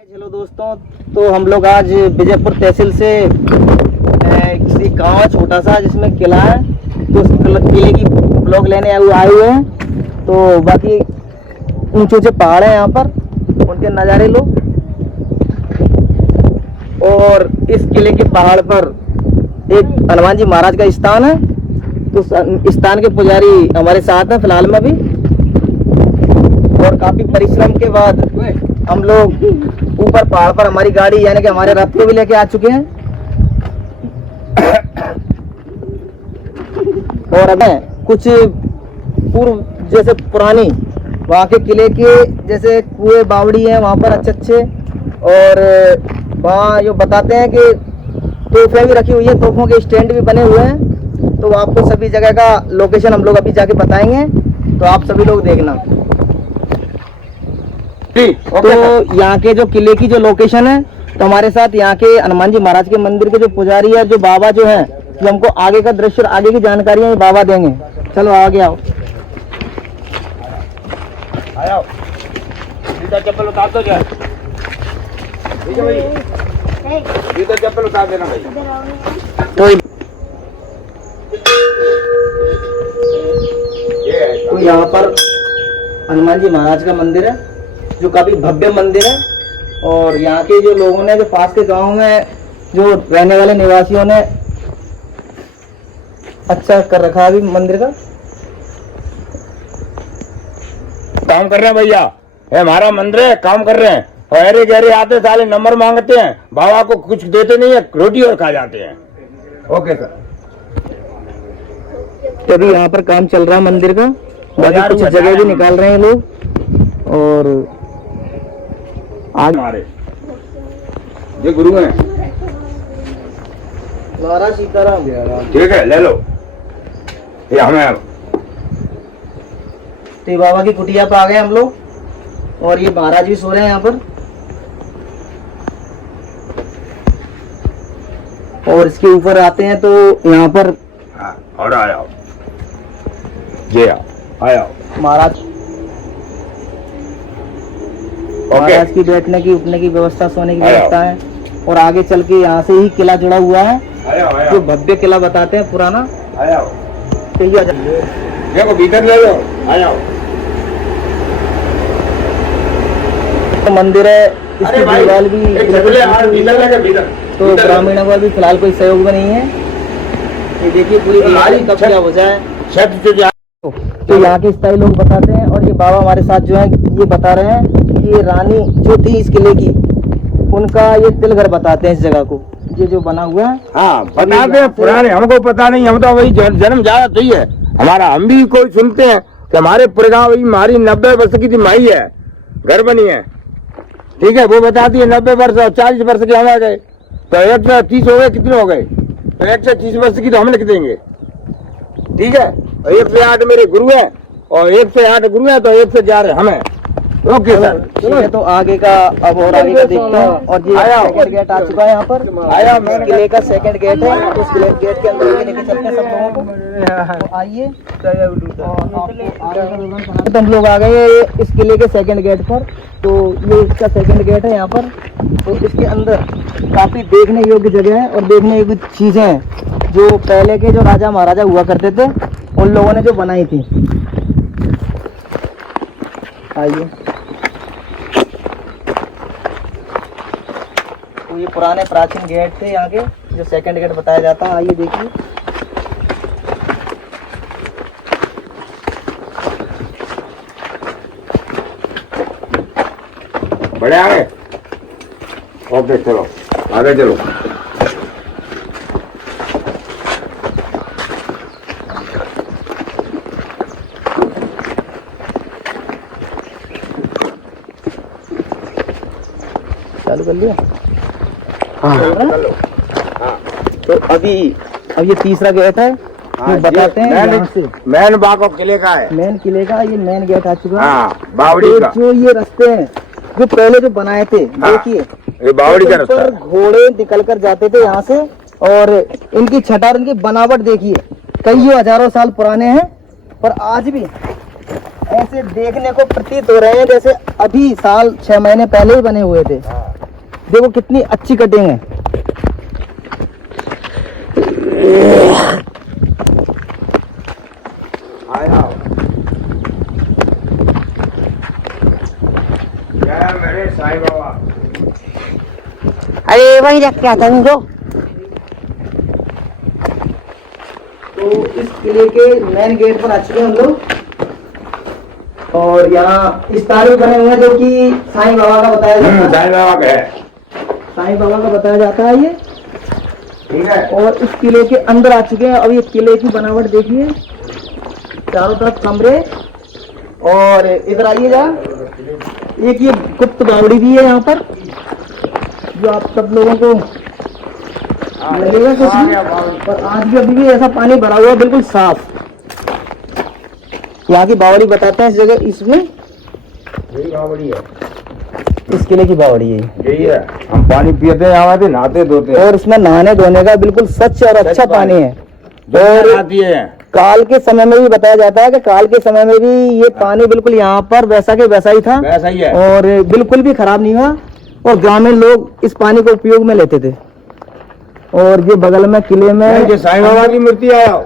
Hello दोस्तों, तो हम लोग आज विजयपुर तहसील से किसी गांव है छोटा सा जिसमें किला है, तो उस किले की ब्लॉग लेने आए हुए हैं। तो बाकी ऊंचे ऊंचे पहाड़ हैं यहाँ पर, उनके नज़ारे लो। और इस किले के पहाड़ पर एक हनुमान जी महाराज का स्थान है, तो स्थान के पुजारी हमारे साथ हैं फिलहाल में अभी। और काफी परिश्रम के बाद हम लोग ऊपर पहाड़ पर हमारी गाड़ी यानी कि हमारे रथ को भी लेके आ चुके हैं। और अब कुछ पूर्व जैसे पुरानी वहाँ के किले के जैसे कुएं बावड़ी हैं वहाँ पर अच्छे और वहाँ जो बताते हैं कि तोहफे भी रखी हुई है, तोहफों के स्टैंड भी बने हुए हैं। तो आपको सभी जगह का लोकेशन हम लोग अभी जाके बताएंगे, तो आप सभी लोग देखना। तो यहाँ के जो किले की जो लोकेशन है, तो हमारे साथ यहाँ के हनुमान जी महाराज के मंदिर के जो पुजारी है, जो बाबा जो है, जो हमको आगे का दृश्य और आगे की जानकारियां बाबा देंगे। चलो आगे आओ। चप्पल उतार दो, जाए ठीक है भाई, इधर चप्पल उतार देना भाई। तो यहाँ पर हनुमान जी महाराज का मंदिर है, जो काफी भव्य मंदिर है। और यहाँ के जो लोगों ने, जो पास के गांव में जो रहने वाले निवासियों ने अच्छा कर रखा है अभी मंदिर का काम कर रहे हैं भैया, ये हमारा मंदिर है, काम कर रहे हैं। और अरे गहरे आते साले नंबर मांगते हैं, बाबा को कुछ देते नहीं है, रोटी और खा जाते हैं। Okay sir. तो अभी यहाँ पर काम चल रहा है मंदिर का, बाकी कुछ जगह भी निकाल रहे हैं लोग। और आज हमारे ये गुरु हैं, महाराज सीताराम। ठीक है ले लो, ये हमें। तो ये बाबा की कुटिया पे आ गए हम लोग, और ये महाराज भी सो रहे हैं यहाँ पर। और इसके ऊपर आते हैं तो यहाँ पर और आया जी, आया महाराज महाराज की बैठने की उठने की व्यवस्था, सोने की व्यवस्था है। और आगे चल के यहाँ से ही किला जुड़ा हुआ है, जो भव्य किला बताते हैं पुराना। देखो भीतर ले लो, आया तो मंदिर है, इसकी दीवार भी, तो ग्रामीणों का भी फिलहाल कोई सहयोग भी नहीं है। ये देखिए पूरी दीवार कब क्या हो जाए। तो यहाँ के स्थायी लोग बताते हैं, और ये बाबा हमारे साथ जो है ये बता रहे हैं कि ये रानी जो थी इस किले की, उनका ये तिलघर बताते हैं इस जगह को, ये जो बना हुआ है। हाँ बताते हैं पुराने, हमको पता नहीं, हम तो वही जन्म ज्यादा तो ही है हमारा। हम भी कोई सुनते हैं कि हमारे पूरे गाँव हमारी 90 वर्ष की माई है, घर बनी है, ठीक है, वो बताती है 90 वर्ष और 40 वर्ष के हम आ गए, तो 130 हो गए, कितने हो गए, तो 130 वर्ष की तो हम लिख देंगे, ठीक है। 1 से 8 मेरे गुरु हैं, और 1 से 8 गुरु हैं, तो 1 से 4 हमें। ओके सर, ठीक है। तो आगे का अब और आगे का देखते हैं। और ये सेकंड गेट आ चुका है यहाँ पर, आया इस किले का सेकंड गेट है, तो उस गेट के अंदर भी लेके चलते हैं सब लोगों को। तो आइए, तो हम लोग आ गए इस किले के सेकंड गेट पर। तो ये इसका सेकंड गेट है यहाँ पर। तो इसके अंदर काफी देखने योग्य जगह है और देखने योग्य चीजें हैं, जो पहले के जो राजा महाराजा हुआ करते थे, उन लोगों ने जो बनाई थी। आइए, तो ये पुराने प्राचीन गेट थे यहाँ के, जो सेकंड गेट बताया जाता है। आइए देखिए, बड़े आगे। ओके चलो आगे चलो। चालू कर लिया। हाँ। तो अब ये तीसरा गेट है, हाँ, जो बताते हैं यहाँ से मैन बाग ऑफ किले का है, मेन किले का ये मेन गेट आ चुका है। हाँ, बावड़ी का। जो ये रास्ते हैं जो पहले जो बनाए थे, हाँ, देखिए ये बावड़ी का रास्ता है। घोड़े निकल कर जाते थे यहाँ से, और इनकी छटा, इनकी बनावट देखिए, कई हजारों साल पुराने हैं, पर आज भी ऐसे देखने को प्रतीत हो रहे हैं जैसे अभी साल 6 महीने पहले ही बने हुए थे। देखो कितनी अच्छी कटिंग है। आया जय मेरे साईं बाबा। अरे वही रख के आता इनको। तो इस किले के मेन गेट पर आ चुके हैं हम लोग, और यहाँ स्थान भी बने हुए हैं जो कि साईं बाबा का बताया जाता है। साईं बाबा का है, साईं बाबा का बताया जाता है ये। ठीक है। और इस किले के अंदर आ चुके हैं। अब ये किले की बनावट देखिए, चारों तरफ कमरे, और इधर आइए जा, एक ये गुप्त बावड़ी भी है यहाँ पर, जो आप सब लोगों को लगेगा कुछ भी, पर आज भी अभी भी ऐसा पानी भरा हुआ है बिल्कुल साफ। यहाँ की बावड़ी बताते हैं इस जगह, इसमें यही बावड़ी है, इस किले की बावड़ी है यही है। हम पानी पीते हैं, यहाँ नहाते धोते हैं, और इसमें नहाने धोने का बिल्कुल स्वच्छ और अच्छा पानी है। और आती है। काल के समय में भी बताया जाता है कि काल के समय में भी ये पानी बिल्कुल यहाँ पर वैसा के वैसा ही था, वैसा ही है, और बिल्कुल भी खराब नहीं हुआ, और ग्रामीण लोग इस पानी को उपयोग में लेते थे। और ये बगल में किले में ये साईं बाबा की मूर्ति आया,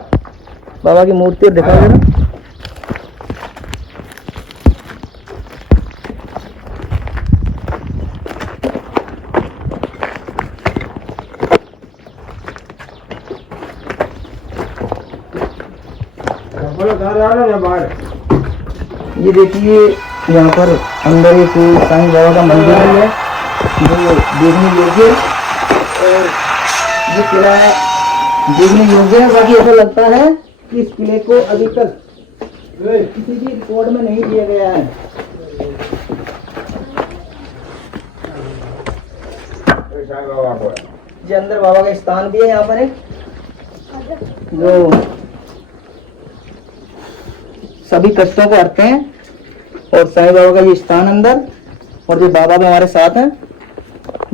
बाबा की मूर्ति दिखा देना। ये देखिए यहाँ पर अंदर एक साईं बाबा का मंदिर भी है जो देखने योग्य है, और ये किला देखने योग्य है। बाकी ऐसा लगता है कि इस किले को अभी तक किसी भी रिकॉर्ड में नहीं दिया गया है। साईं बाबा को है। ये अंदर बाबा का स्थान भी है यहाँ पर एक, जो सभी कष्टों को हरते हैं, और साईं बाबा का ये स्थान अंदर, और ये बाबा भी हमारे साथ हैं।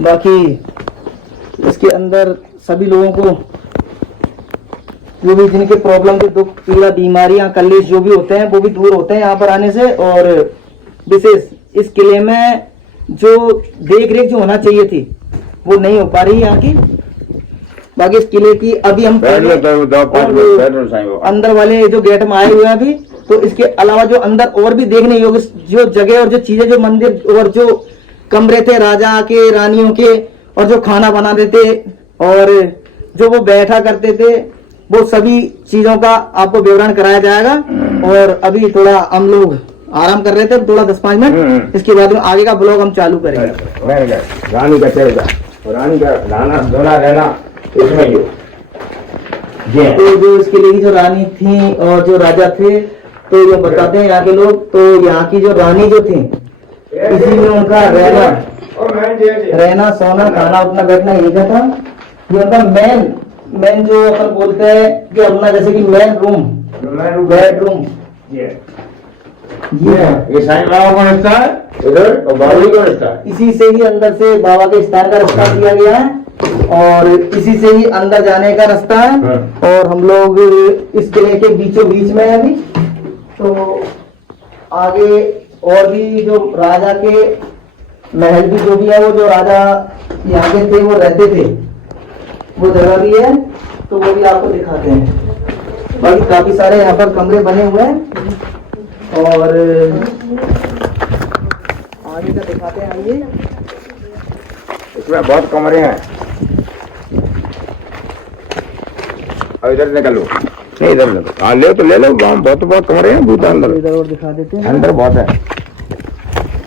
बाकी इसके अंदर सभी लोगों को जो भी जिनके प्रॉब्लम के दुख पीड़ा बीमारियां कलेश जो भी होते हैं वो भी दूर होते हैं यहाँ पर आने से। और विशेष इस किले में जो देख रेख जो होना चाहिए थी वो नहीं हो पा रही यहाँ की। बाकी इस किले की अभी हम अंदर वाले जो गेट में आए हुए हैं अभी, तो इसके अलावा जो अंदर और भी देखने योग्य जो जगह और जो चीजें, जो मंदिर और जो कमरे थे राजा के रानियों के, और जो खाना बनाते थे और जो वो बैठा करते थे, वो सभी चीजों का आपको विवरण कराया जाएगा। और अभी थोड़ा हम लोग आराम कर रहे थे, थोड़ा 10-5 मिनट, इसके बाद में आगे का ब्लॉग हम चालू करेंगे। रानी का चलेगा, रानी का लाना धोना रहना इसमें ही। तो जो इसके लिए जो रानी थी और जो राजा थे, तो ये बताते हैं यहाँ के लोग, तो यहाँ की जो रानी जो थी, इसी में उनका रहना सोना खाना उठना बैठना यही था। ये उनका मेन जो अपन बोलते हैं कि अपना जैसे कि मेन रूम, बेडरूम, ये साईं बाबा का रास्ता है इधर, और बावड़ी का रास्ता है। इसी से ही अंदर से बाबा के स्थान का रास्ता दिया गया है, और इसी से ही अंदर जाने का रास्ता है। और हम लोग इस किले के बीचों बीच में है अभी। तो आगे और भी जो राजा के महल भी जो भी है, वो जो राजा यहाँ के थे वो रहते थे, वो जगह भी है, तो वो भी आपको दिखाते हैं। बाकी काफी सारे यहाँ पर कमरे बने हुए हैं, और आगे का दिखाते हैं। आइए, इसमें बहुत कमरे हैं। अब इधर निकलो, नहीं इधर निकलो, हाँ ले तो ले लो, वहाँ बहुत कमरे हैं। भूत अंदर, इधर और दिखा देते हैं। अंदर बहुत है,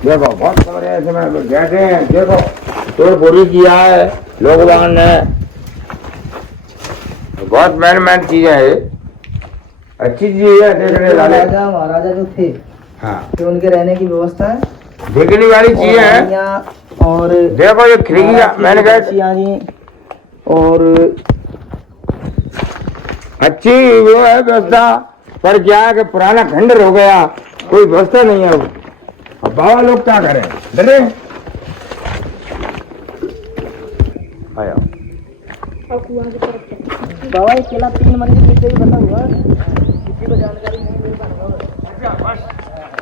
देखो बहुत कमरे हैं। इसमें बैठे हैं, देखो तोड़ फोड़ी किया है लोगों ने, बहुत मेन चीजें है, अच्छी चीज है देखने वाले। राजा महाराजा जो थे, हाँ, तो उनके रहने की व्यवस्था है, देखने वाली चीजें हैं। और देखो ये खिड़की का मैंने कहा, और अच्छी वो है व्यवस्था, पर क्या है कि पुराना खंडर हो गया, कोई व्यवस्था नहीं है। अब बाबा लोग क्या करें, डरे आया। बाबा ये किला 3 मंजिल नीचे ही बना हुआ है, किसी को जानकारी नहीं मिल पा रहा। बस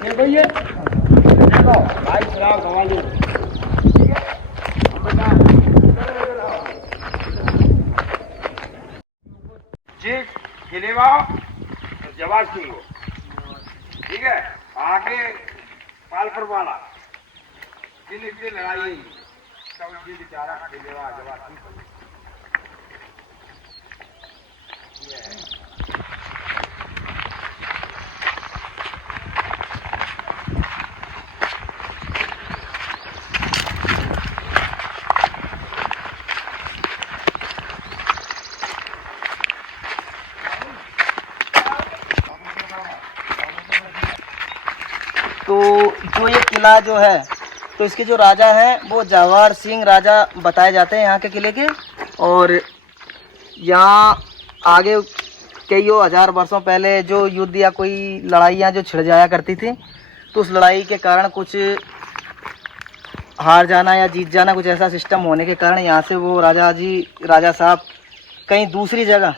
ये भैया देखो भाई सलाम सवाल आवाज की हो, ठीक है। आगे पालपुर वाला दिन इसलिए लड़ाई सब जी बेचारा खेलेवा जवाब तो जो ये किला जो है, तो इसके जो राजा हैं वो जवाहर सिंह राजा बताए जाते हैं यहाँ के किले के। और यहाँ आगे कई हजार वर्षों पहले जो युद्ध या कोई लड़ाइयाँ जो छिड़ जाया करती थी, तो उस लड़ाई के कारण कुछ हार जाना या जीत जाना, कुछ ऐसा सिस्टम होने के कारण यहाँ से वो राजा साहब कहीं दूसरी जगह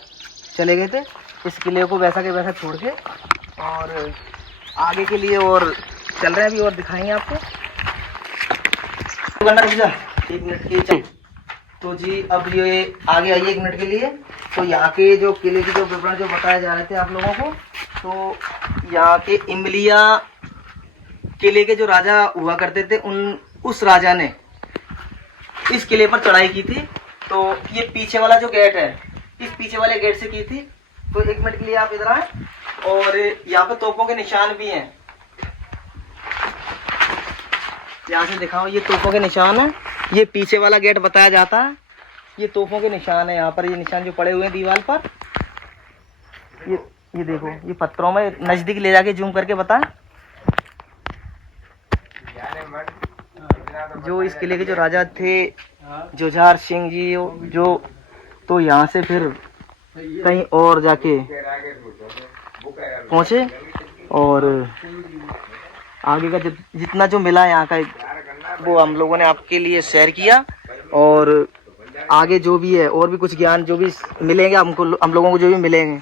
चले गए थे। इस किले को वैसा के वैसा छोड़ के और आगे के लिए और चल रहे हैं, अभी और दिखाएंगे आपको। एक मिनट के चल। तो जी अब ये आगे आइए एक मिनट के लिए। तो यहाँ के जो किले की जो विवरण जो बताए जा रहे थे आप लोगों को, तो यहाँ के इमलिया किले के जो राजा हुआ करते थे, उस राजा ने इस किले पर चढ़ाई की थी। तो ये पीछे वाला जो गेट है, इस पीछे वाले गेट से की थी। तो एक मिनट के लिए आप इधर आए। और यहाँ पे तोपों के निशान भी हैं, यहाँ से दिखाओ, ये तोपों के निशान है। ये पीछे वाला गेट बताया जाता है, ये तोपों के निशान है। यहाँ पर ये निशान जो पड़े हुए हैं दीवार पर, ये देखो, ये पत्थरों में नजदीक ले जाके जूम करके बताएं। जो इस किले के जो राजा थे जुझार सिंह जी, जो तो यहाँ से फिर कहीं और जाके पहुँचे और आगे का जितना जो मिला यहाँ का वो हम लोगों ने आपके लिए शेयर किया। और आगे जो भी है और भी कुछ ज्ञान जो भी मिलेंगे हमको, हम लोगों को जो भी मिलेंगे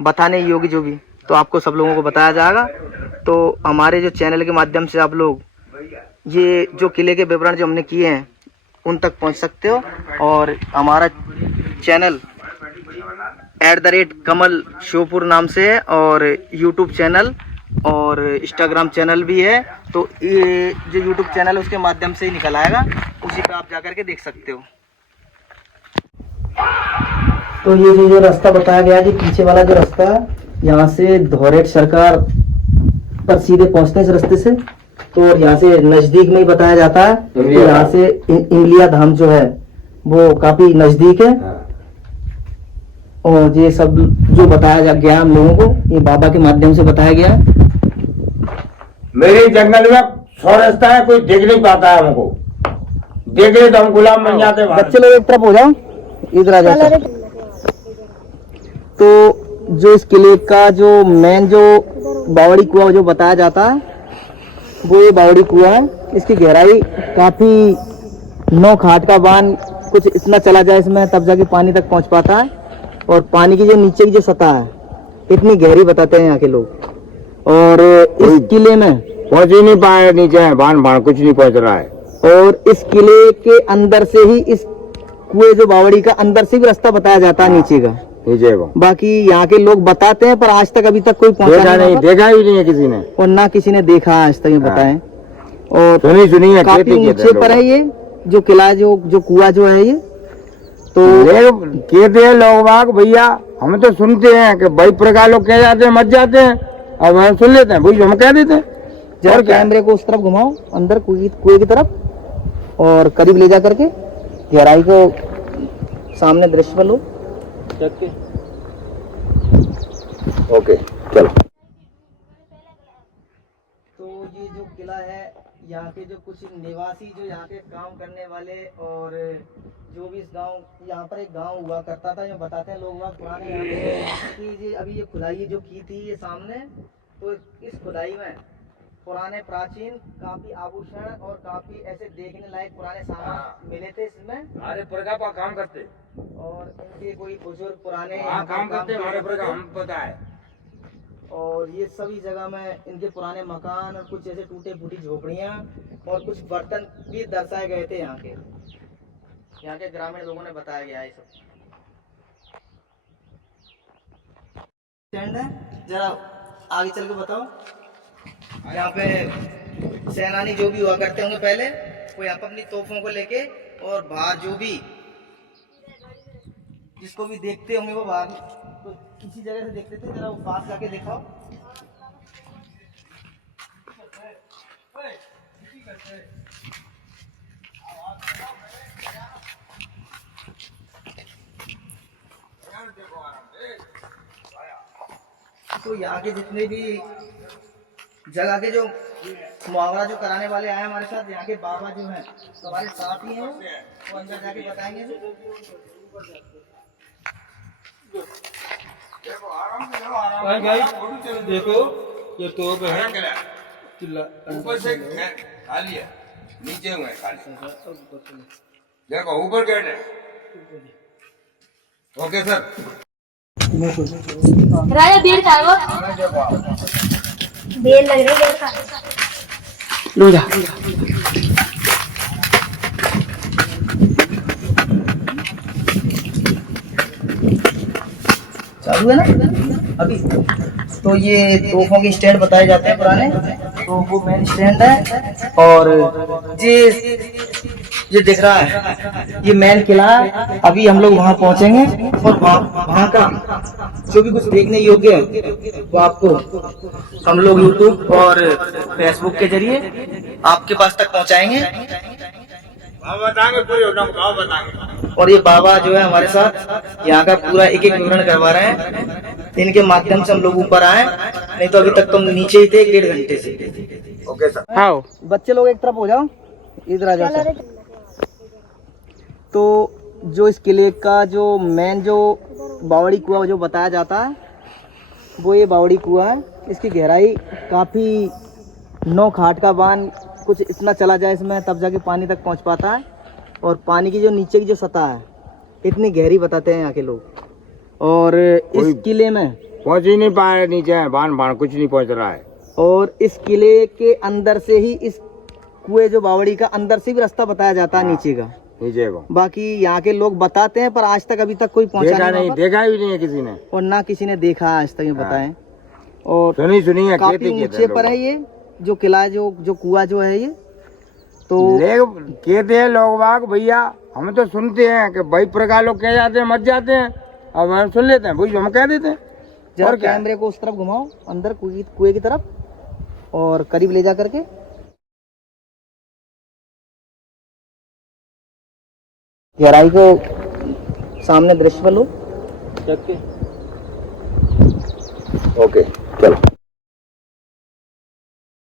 बताने योग्य जो भी, तो आपको सब लोगों को बताया जाएगा। तो हमारे जो चैनल के माध्यम से आप लोग ये जो किले के विवरण जो हमने किए हैं उन तक पहुंच सकते हो। और हमारा चैनल @कमल शोपुर नाम से है, और यूट्यूब चैनल और इंस्टाग्राम चैनल भी है। तो ये जो यूट्यूब चैनल है उसके माध्यम से ही निकल आएगा, उसी पे आप जाकर के देख सकते हो। तो ये जो रास्ता बताया गया कि पीछे वाला जो रास्ता है, यहाँ से धोरेट सरकार पर सीधे पहुँचते हैं इस रास्ते से। तो यहाँ से नजदीक में ही बताया जाता है, तो यहाँ से इमलिया धाम जो है वो काफी नजदीक है। और ये सब जो बताया गया हम लोगों को, ये बाबा के माध्यम से बताया गया है। मेरे जंगल में 100 रास्ता है, कोई देख नहीं पाता है हमको। देख ले तो हम गुलाम बन जाते हैं। बच्चे लोग एक तरफ हो जाओ, इधर आ जाओ। तो जो इस किले का जो मेन जो बावड़ी कुआं जो बताया जाता है, वो ये बावड़ी कुआं है। इसकी गहराई काफी 9 खाट का बांध कुछ इतना चला जाए इसमें, तब जाके पानी तक पहुंच पाता है। और पानी की जो नीचे की जो सतह है इतनी गहरी बताते हैं यहाँ के लोग। और इस किले में पहुंच ही नहीं पाए, नीचे बाण कुछ नहीं पहुंच रहा है। और इस किले के अंदर से ही, इस कुएं जो बावड़ी का अंदर से भी रास्ता बताया जाता है नीचे का। बाकी यहाँ के लोग बताते हैं, पर आज तक अभी तक कोई पहुंचा नहीं, देखा ही नहीं है किसी ने, और ना किसी ने देखा आज तक ये बताएं। और सुनी है, काफी नीचे पर है ये जो किला, जो कुआं जो है ये। तो कहते हैं लोग बाग भैया, हम तो सुनते हैं कि भाई प्रकार लोग कह जाते हैं मत जाते हैं, अब हम सुन लेते हैं भाई, हम कह देते हैं। जरा कैमरे को उस तरफ घुमाओ, अंदर कुएं की तरफ, और करीब ले जा करके गहराई को सामने दृश्य पर लो। ओके चलो। तो ये जो किला है, यहाँ के जो कुछ निवासी जो यहाँ के काम करने वाले, और जो भी इस गांव, यहाँ पर एक गांव हुआ करता था, जो बताते हैं लोग पुराने यहाँ पे कि अभी ये खुदाई जो की थी ये सामने, तो इस खुदाई में पुराने प्राचीन काफी आभूषण और काफी ऐसे देखने लायक पुराने सामान मिले थे इसमें। हमारे प्रजा का काम करते, और इनके कोई बुजुर्ग पुराने काम करते हमारे प्रजा, हम पता है। और ये सभी जगह में इनके पुराने मकान और कुछ ऐसे टूटे फूटी झोपड़ियाँ और कुछ बर्तन भी दर्शाए गए थे यहाँ के ग्रामीण लोगों ने बताया गया है सब। स्टैंड है, जरा आगे चल के बताओ। यहाँ पे सेनानी जो भी हुआ करते होंगे पहले, वो यहाँ पे अपनी तोपों को लेके और बाहर जो भी जिसको भी देखते होंगे वो बाहर तो किसी जगह से देखते थे, जरा वो पास जाके दिखाओ। तो यहाँ के जितने भी जगह के जो मुहावरा जो कराने वाले आए हमारे साथ, यहाँ के बाबा जो हैं तो हमारे साथ ही हैं, वो अंदर जाके बताएंगे। देखो ये तोप है, ऊपर से खाली है, नीचे हुए खाली। देखो ऊपर गेट है। Okay sir. राजा बेल का है वो, बेल लग रही है बेल का। लो जा। चालू है ना अभी। तो ये तोपों के स्टैंड बताए जाते हैं पुराने, तो वो मेन स्टैंड है। और ये दिख रहा है ये मेन किला है। अभी हम लोग वहाँ पहुँचेंगे और वहाँ का जो भी कुछ देखने योग्य है वो आपको हम लोग यूट्यूब और फेसबुक के जरिए आपके पास तक पहुँचाएंगे। बताएंगे बताएंगे। और ये बाबा जो है हमारे साथ यहाँ का पूरा एक एक विवरण करवा रहे हैं। इनके माध्यम से हम लोग ऊपर आए, नहीं तो अभी तक तुम नीचे ही थे 1.5 घंटे से। Okay sir. हाँ बच्चे लोग एक तरफ हो जाओ, इधर आ जाओ सर। तो जो इस किले का जो मेन जो बावड़ी कुआं जो बताया जाता है वो ये बावड़ी कुआं है। इसकी गहराई काफ़ी 9 खाट का बांध कुछ इतना चला जाए इसमें तब जाके पानी तक पहुंच पाता है। और पानी की जो नीचे की जो सतह है इतनी गहरी बताते हैं यहाँ के लोग। और इस किले में पहुंच ही नहीं पा रहे, नीचे बाण कुछ नहीं पहुंच रहा है। और इस किले के अंदर से ही इस कुएं जो बावड़ी का अंदर से भी रास्ता बताया जाता है नीचे का। नीचे को बाकी यहाँ के लोग बताते हैं पर आज तक अभी तक कोई पहुंचा नहीं, देखा भी नहीं है किसी ने, और ना किसी ने देखा आज तक ये बताएं। और सुनी है काफी ऊंचे पर है ये जो किला जो कुआं जो है ये। तो कहते हैं लोग बाग भैया, हम तो सुनते हैं कि भाई प्रकार लोग कह जाते हैं मत जाते हैं, अब हम सुन लेते हैं, भाई हम कह देते हैं। जरा कैमरे को उस तरफ घुमाओ अंदर कुएं की तरफ और करीब ले जा करके। गहराई को सामने दृश्य लो। ओके चलो।